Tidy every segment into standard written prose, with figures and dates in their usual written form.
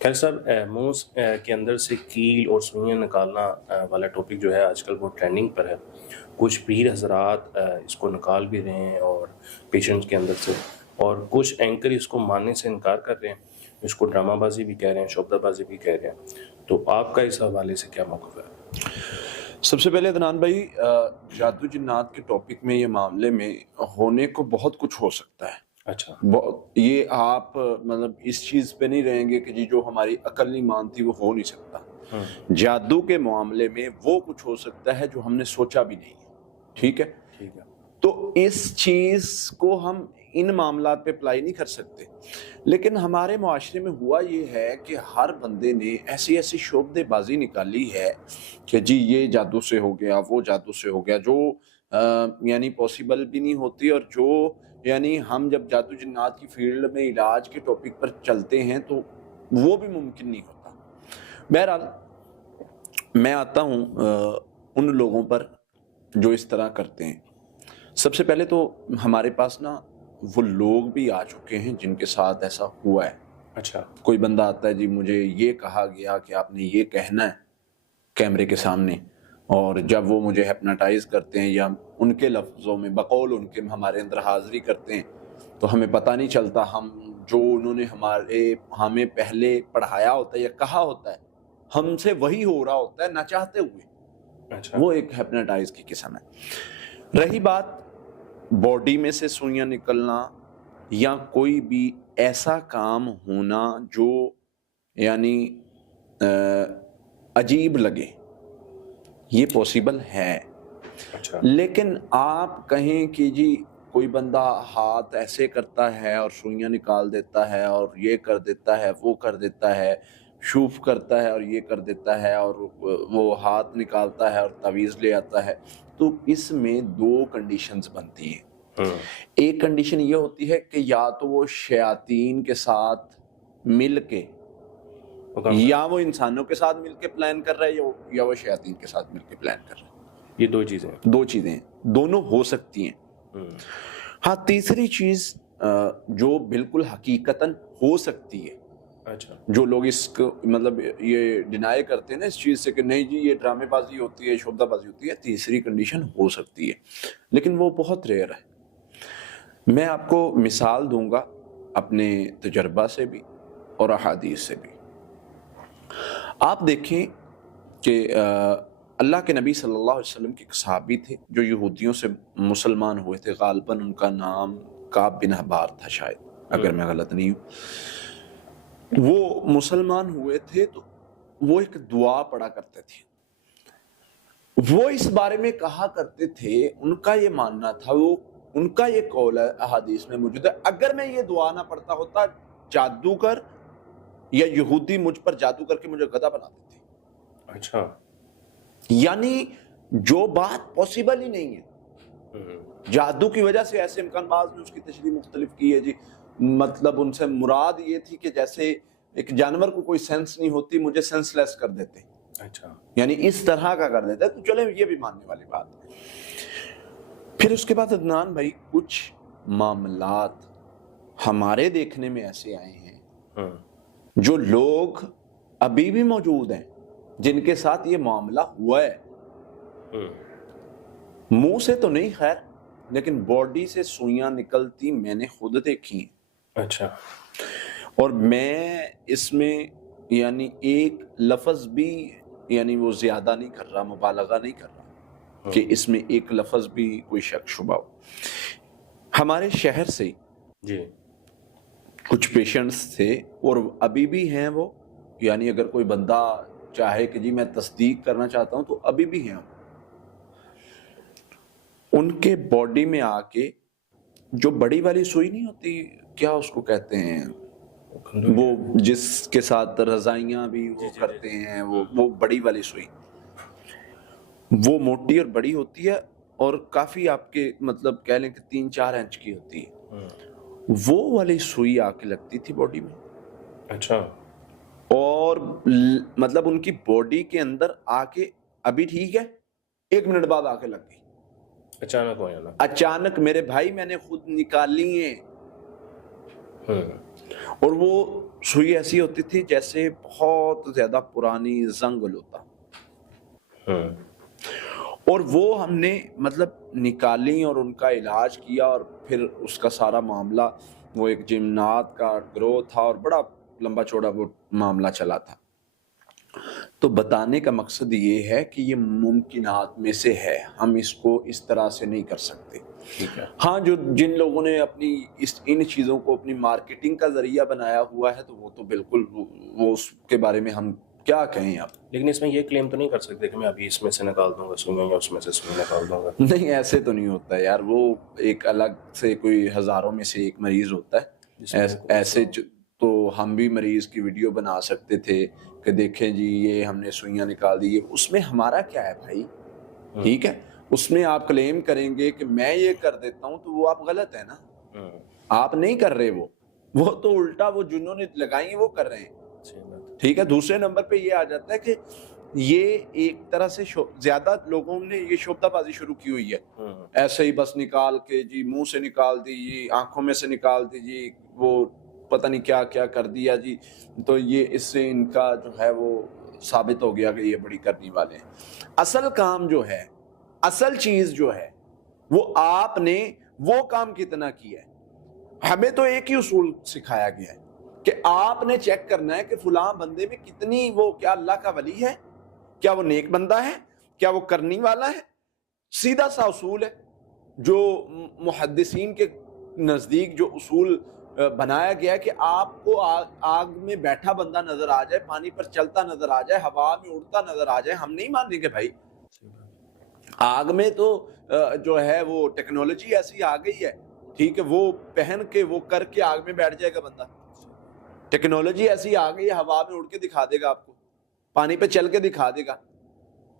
خیر صاحب، منہ کے اندر سے کیل اور سوئیاں نکالنا والا ٹاپک جو ہے آج کل بہت ٹرینڈنگ پر ہے. کچھ پیر حضرات اس کو نکال بھی رہے ہیں اور پیشنٹس کے اندر سے، اور کچھ اینکر اس کو ماننے سے انکار کر رہے ہیں، اس کو ڈرامہ بازی بھی کہہ رہے ہیں، شعبدہ بازی بھی کہہ رہے ہیں. تو آپ کا اس حوالے سے کیا موقف ہے؟ سب سے پہلے عدنان بھائی، جادو جنات کے ٹاپک میں، یہ معاملے میں ہونے کو بہت کچھ ہو سکتا ہے. اچھا، یہ آپ مطلب اس چیز پہ نہیں رہیں گے کہ جی جو ہماری عقل نہیں مانتی وہ ہو نہیں سکتا. جادو کے معاملے میں وہ کچھ ہو سکتا ہے جو ہم نے سوچا بھی نہیں ہے. ٹھیک ہے. تو اس چیز کو ہم ان معاملات پہ اپلائی نہیں کر سکتے. لیکن ہمارے معاشرے میں ہوا یہ ہے کہ ہر بندے نے ایسی ایسی شعبدے بازی نکالی ہے کہ جی یہ جادو سے ہو گیا، وہ جادو سے ہو گیا، جو یعنی پاسبل بھی نہیں ہوتی، اور جو یعنی ہم جب جادو جنات کی فیلڈ میں علاج کے ٹاپک پر چلتے ہیں تو وہ بھی ممکن نہیں ہوتا. بہرحال میں آتا ہوں ان لوگوں پر جو اس طرح کرتے ہیں. سب سے پہلے تو ہمارے پاس نا وہ لوگ بھی آ چکے ہیں جن کے ساتھ ایسا ہوا ہے. اچھا، کوئی بندہ آتا ہے، جی مجھے یہ کہا گیا کہ آپ نے یہ کہنا ہے کیمرے کے سامنے، اور جب وہ مجھے ہپناٹائز کرتے ہیں یا ان کے لفظوں میں بقول ان کے ہمارے اندر حاضری کرتے ہیں تو ہمیں پتہ نہیں چلتا، ہم جو انہوں نے ہمیں پہلے پڑھایا ہوتا ہے یا کہا ہوتا ہے ہم سے وہی ہو رہا ہوتا ہے نہ چاہتے ہوئے. اچھا، وہ ایک ہپناٹائز کی قسم ہے. رہی بات باڈی میں سے سوئیاں نکلنا یا کوئی بھی ایسا کام ہونا جو یعنی عجیب لگے، یہ پاسبل ہے. اچھا، لیکن آپ کہیں کہ جی کوئی بندہ ہاتھ ایسے کرتا ہے اور سوئیاں نکال دیتا ہے اور یہ کر دیتا ہے، وہ کر دیتا ہے، شوف کرتا ہے اور یہ کر دیتا ہے، اور وہ ہاتھ نکالتا ہے اور تعویذ لے آتا ہے، تو اس میں دو کنڈیشنز بنتی ہیں. ایک کنڈیشن یہ ہوتی ہے کہ یا تو وہ شیاطین کے ساتھ مل کے یا وہ انسانوں کے ساتھ مل کے پلان کر رہا ہے یا وہ شیاطین کے ساتھ مل کے پلان کر رہا ہے. یہ دو چیزیں ہیں، دونوں ہو سکتی ہیں. ہاں، تیسری چیز جو بالکل حقیقتاً ہو سکتی ہے، اچھا، جو لوگ اس کو مطلب یہ ڈینائی کرتے ہیں نا اس چیز سے کہ نہیں جی یہ ڈرامے بازی ہوتی ہے، شعبدہ بازی ہوتی ہے، تیسری کنڈیشن ہو سکتی ہے لیکن وہ بہت ریئر ہے. میں آپ کو مثال دوں گا اپنے تجربہ سے بھی اور احادیث سے بھی. آپ دیکھیں کہ اللہ کے نبی صلی اللہ علیہ وسلم کے ایک صحابی تھے جو یہودیوں سے مسلمان ہوئے تھے. غالباً ان کا نام کعب بن احبار تھا شاید، اگر میں غلط نہیں ہوں. وہ مسلمان ہوئے تھے تو وہ ایک دعا پڑھا کرتے تھے. وہ اس بارے میں کہا کرتے تھے، ان کا یہ ماننا تھا، وہ ان کا یہ قول ہے احادیث میں موجود ہے، اگر میں یہ دعا نہ پڑھتا ہوتا جادوگر یا یہودی مجھ پر جادو کر کے مجھے گدھا بنا دیتے. اچھا، یعنی جو بات پاسبل ہی نہیں ہے. جادو کی وجہ سے ایسے امکان باز نے اس کی تشریح مختلف کی ہے. جی مطلب ان سے مراد یہ تھی کہ جیسے ایک جانور کو کوئی سینس نہیں ہوتی، مجھے سینس لیس کر دیتے. اچھا، یعنی اس طرح کا کر دیتا ہے. تو چلے یہ بھی ماننے والی بات ہے. پھر اس کے بعد عدنان بھائی کچھ معاملات ہمارے دیکھنے میں ایسے آئے ہیں جو لوگ ابھی بھی موجود ہیں جن کے ساتھ یہ معاملہ ہوا ہے. منہ سے تو نہیں خیر، لیکن باڈی سے سوئیاں نکلتی میں نے خود دیکھی ہیں. اچھا، اور میں اس میں یعنی ایک لفظ بھی یعنی وہ زیادہ نہیں کر رہا، مبالغہ نہیں کر رہا کہ اس میں ایک لفظ بھی کوئی شک شبہ ہو. ہمارے شہر سے جی کچھ پیشنٹس تھے اور ابھی بھی ہیں وہ، یعنی اگر کوئی بندہ چاہے کہ جی میں تصدیق کرنا چاہتا ہوں تو ابھی بھی ہیں. ان کے باڈی میں آ کے جو بڑی والی سوئی نہیں ہوتی، کیا اس کو کہتے ہیں، وہ جس کے ساتھ رضائیاں بھی وہ کرتے ہیں، وہ بڑی والی سوئی، وہ موٹی اور بڑی ہوتی ہے اور کافی آپ کے مطلب کہہ لیں کہ 3-4 انچ کی ہوتی ہے. وہ والی سوئی آ کے لگتی تھی باڈی میں. اچھا، اور مطلب ان کی باڈی کے اندر آ کے ابھی ٹھیک ہے 1 منٹ بعد آ کے لگ گئی. اچانک ہو جانا، میرے بھائی میں نے خود نکالی ہیں. اور وہ سوئی ایسی ہوتی تھی جیسے بہت زیادہ پرانی زنگ لوتا، اور وہ ہم نے مطلب نکالی اور ان کا علاج کیا، اور پھر اس کا سارا معاملہ وہ ایک جمنات کا گروہ تھا اور بڑا لمبا چوڑا وہ معاملہ چلا تھا۔ تو بتانے کا مقصد یہ ہے کہ یہ ممکنات میں سے ہے، ہم اس کو اس طرح سے نہیں کر سکتے۔ ہاں، جن لوگوں نے اپنی ان چیزوں کو اپنی مارکیٹنگ کا ذریعہ بنایا ہوا ہے تو وہ تو بالکل وہ اس کے بارے میں ہم کیا کہیں اب۔ لیکن اس میں یہ کلیم تو نہیں کر سکتے کہ میں ابھی اس میں سے نکال دوں گا سوئیاں یا اس میں سے سوئی نکال دوں گا؟ نہیں، ایسے تو نہیں ہوتا یار، وہ ایک الگ سے کوئی ہزاروں میں سے ایک مریض ہوتا ہے۔ ایسے تو ہم بھی مریض کی ویڈیو بنا سکتے تھے کہ دیکھیں جی یہ ہم نے سوئیاں نکال دی، اس میں ہمارا کیا ہے بھائی؟ ٹھیک ہے، اس میں آپ کلیم کریں گے کہ میں یہ کر دیتا ہوں تو وہ آپ غلط ہے نا، آپ نہیں کر رہے، وہ تو الٹا وہ جنہوں نے لگائی وہ کر رہے ہیں۔ ٹھیک ہے، دوسرے نمبر پہ یہ آ جاتا ہے کہ یہ ایک طرح سے زیادہ لوگوں نے یہ شعبدہ بازی شروع کی ہوئی ہے، ایسے ہی بس نکال کے جی منہ سے نکال دی جی، آنکھوں میں سے نکال دی جی، وہ پتہ نہیں کیا کیا کر دیا جی، تو یہ اس سے ان کا جو ہے وہ ثابت ہو گیا کہ یہ بڑی کرنی والے ہیں۔ اصل کام جو ہے، اصل چیز جو ہے وہ آپ نے وہ کام کتنا کیا ہے۔ ہمیں تو ایک ہی اصول سکھایا گیا ہے کہ آپ نے چیک کرنا ہے کہ فلاں بندے میں کتنی وہ کیا اللہ کا ولی ہے، کیا وہ نیک بندہ ہے، کیا وہ کرنی والا ہے۔ سیدھا سا اصول ہے جو محدثین کے نزدیک جو اصول بنایا گیا ہے کہ آپ کو آگ میں بیٹھا بندہ نظر آ جائے، پانی پر چلتا نظر آ جائے، ہوا میں اڑتا نظر آ جائے، ہم نہیں مانیں گے بھائی۔ آگ میں تو جو ہے وہ ٹیکنالوجی ایسی آ گئی ہے، ٹھیک ہے، وہ پہن کے وہ کر کے آگ میں بیٹھ جائے گا بندہ۔ ٹیکنالوجی ایسی آ گئی ہے، ہوا میں اڑ کے دکھا دے گا آپ کو، پانی پہ چل کے دکھا دے گا۔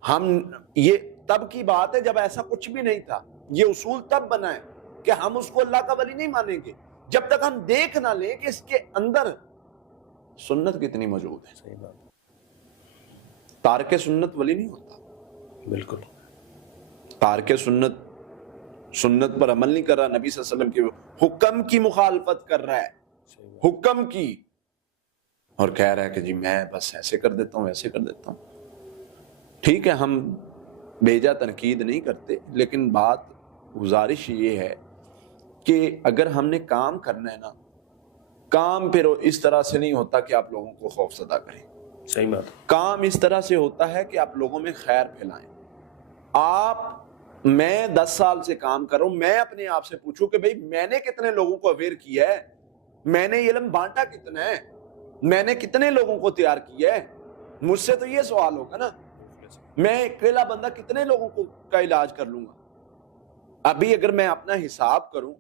ہم یہ تب کی بات ہے جب ایسا کچھ بھی نہیں تھا، یہ اصول تب بنا ہے کہ ہم اس کو اللہ کا ولی نہیں مانیں گے جب تک ہم دیکھ نہ لیں کہ اس کے اندر سنت کتنی موجود ہے۔ صحیح بات، تارک سنت ولی نہیں ہوتا۔ بالکل، تارک سنت پر عمل نہیں کر رہا، نبی صلی اللہ علیہ وسلم کے حکم کی مخالفت کر رہا ہے، حکم کی، اور کہہ رہا ہے کہ جی میں بس ایسے کر دیتا ہوں ایسے کر دیتا ہوں۔ ٹھیک ہے، ہم بیجا تنقید نہیں کرتے، لیکن بات گزارش یہ ہے کہ اگر ہم نے کام کرنا ہے نا، کام پھر اس طرح سے نہیں ہوتا کہ آپ لوگوں کو خوف زدہ کریں۔ صحیح بات، کام اس طرح سے ہوتا ہے کہ آپ لوگوں میں خیر پھیلائیں۔ میں 10 سال سے کام کر رہا ہوں، میں اپنے آپ سے پوچھوں کہ بھئی میں نے کتنے لوگوں کو اویئر کیا ہے، میں نے علم بانٹا کتنا ہے، میں نے کتنے لوگوں کو تیار کیا ہے۔ مجھ سے تو یہ سوال ہوگا نا، میں اکیلا بندہ کتنے لوگوں کا علاج کر لوں گا۔ ابھی اگر میں اپنا حساب کروں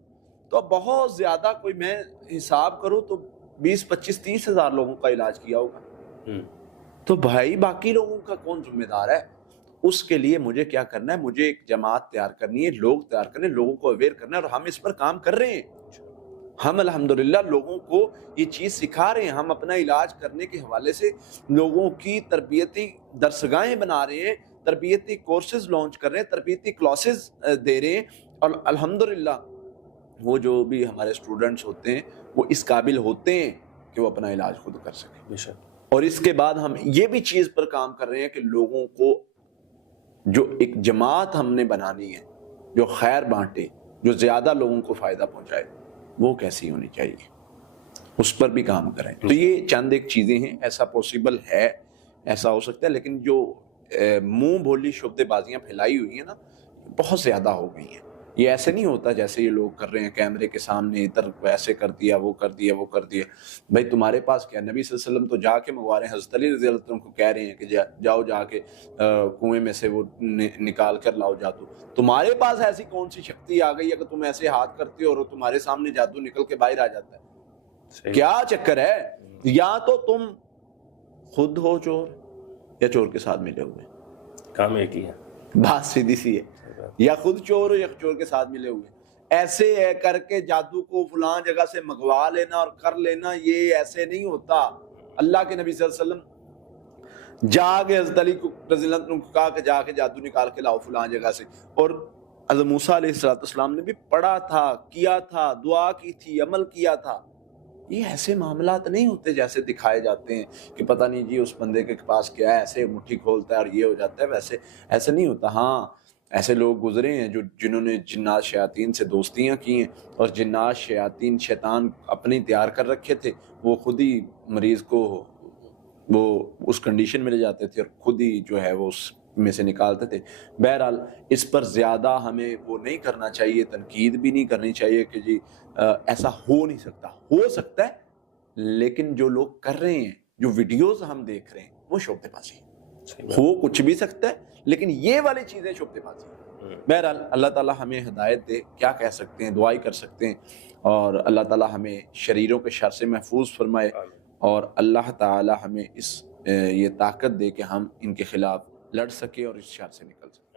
تو بہت زیادہ، کوئی میں حساب کروں تو 20-25-30 ہزار لوگوں کا علاج کیا ہوگا۔ تو بھائی باقی لوگوں کا کون ذمہ دار ہے؟ اس کے لیے مجھے کیا کرنا ہے؟ مجھے ایک جماعت تیار کرنی ہے، لوگ تیار کرنے، لوگوں کو اویئر کرنا ہے، اور ہم اس پر کام کر رہے ہیں۔ ہم الحمدللہ لوگوں کو یہ چیز سکھا رہے ہیں، ہم اپنا علاج کرنے کے حوالے سے لوگوں کی تربیتی درسگاہیں بنا رہے ہیں، تربیتی کورسز لانچ کر رہے ہیں، تربیتی کلاسز دے رہے ہیں، اور الحمدللہ وہ جو بھی ہمارے اسٹوڈنٹس ہوتے ہیں وہ اس قابل ہوتے ہیں کہ وہ اپنا علاج خود کر سکیں۔ اور اس کے بعد ہم یہ بھی چیز پر کام کر رہے ہیں کہ لوگوں کو جو ایک جماعت ہم نے بنانی ہے جو خیر بانٹے، جو زیادہ لوگوں کو فائدہ پہنچائے، وہ کیسی ہونی چاہیے، اس پر بھی کام کریں۔ تو یہ چند ایک چیزیں ہیں، ایسا پوسیبل ہے، ایسا ہو سکتا ہے، لیکن جو منہ بولی شبدے بازیاں پھیلائی ہوئی ہیں نا، بہت زیادہ ہو گئی ہیں۔ یہ ایسے نہیں ہوتا جیسے یہ لوگ کر رہے ہیں کیمرے کے سامنے، ادھر ایسے کر دیا، وہ کر دیا، وہ کر دیا۔ بھائی تمہارے پاس کیا؟ نبی صلی اللہ علیہ وسلم تو جا کے منگوا رہے ہیں، حضرت علی رضی اللہ عنہ کو کہہ رہے ہیں کہ جاؤ جا کے کنویں میں سے وہ نکال کر لاؤ جادو۔ تمہارے پاس ایسی کون سی شکتی آ گئی ہے کہ تم ایسے ہاتھ کرتے ہو اور تمہارے سامنے جادو نکل کے باہر آ جاتا ہے؟ کیا چکر ہے؟ یا تو تم خود ہو چور یا چور کے ساتھ ملے ہوئے، کام ایک ہی ہے، بات سیدھی سی ہے، یا خود چور ہو یا چور کے ساتھ ملے ہوئے۔ ایسے ہے کر کے جادو کو فلاں جگہ سے منگوا لینا اور کر لینا، یہ ایسے نہیں ہوتا۔ اللہ کے نبی صلی اللہ علیہ وسلم جا کے حضرت علی رضی اللہ عنہ کو کہا کہ جا کے جادو نکال کے لاؤ فلاں جگہ سے، اور حضرت موسیٰ علیہ السلام نے بھی پڑھا تھا، کیا تھا، دعا کی تھی، عمل کیا تھا، یہ ایسے معاملات نہیں ہوتے جیسے دکھائے جاتے ہیں کہ پتہ نہیں جی اس بندے کے پاس کیا ہے، ایسے مٹھی کھولتا ہے اور یہ ہو جاتا ہے، ویسے ایسے نہیں ہوتا. ہاں ایسے لوگ گزرے ہیں جنہوں نے جنات شیاطین سے دوستیاں کی ہیں، اور جنات شیاطین شیطان اپنے تیار کر رکھے تھے، وہ خود ہی مریض کو وہ اس کنڈیشن میں لے جاتے تھے اور خود ہی جو ہے وہ اس میں سے نکالتے تھے. بہرحال اس پر زیادہ ہمیں وہ نہیں کرنا چاہیے، تنقید بھی نہیں کرنی چاہیے کہ جی ایسا ہو نہیں سکتا. ہو سکتا ہے، لیکن جو لوگ کر رہے ہیں، جو ویڈیوز ہم دیکھ رہے ہیں، وہ شبہہ بازی ہے. ہو کچھ بھی سکتا ہے لیکن یہ والی چیزیں شبہہ بازی ہیں. بہرحال اللہ تعالیٰ ہمیں ہدایت دے. کیا کہہ سکتے ہیں، دعائی کر سکتے ہیں، اور اللہ تعالیٰ ہمیں شریروں کے شر سے محفوظ فرمائے، اور اللہ تعالیٰ ہمیں یہ طاقت دے کہ ہم ان کے خلاف لڑ سکیں اور اس شر سے نکل سکیں.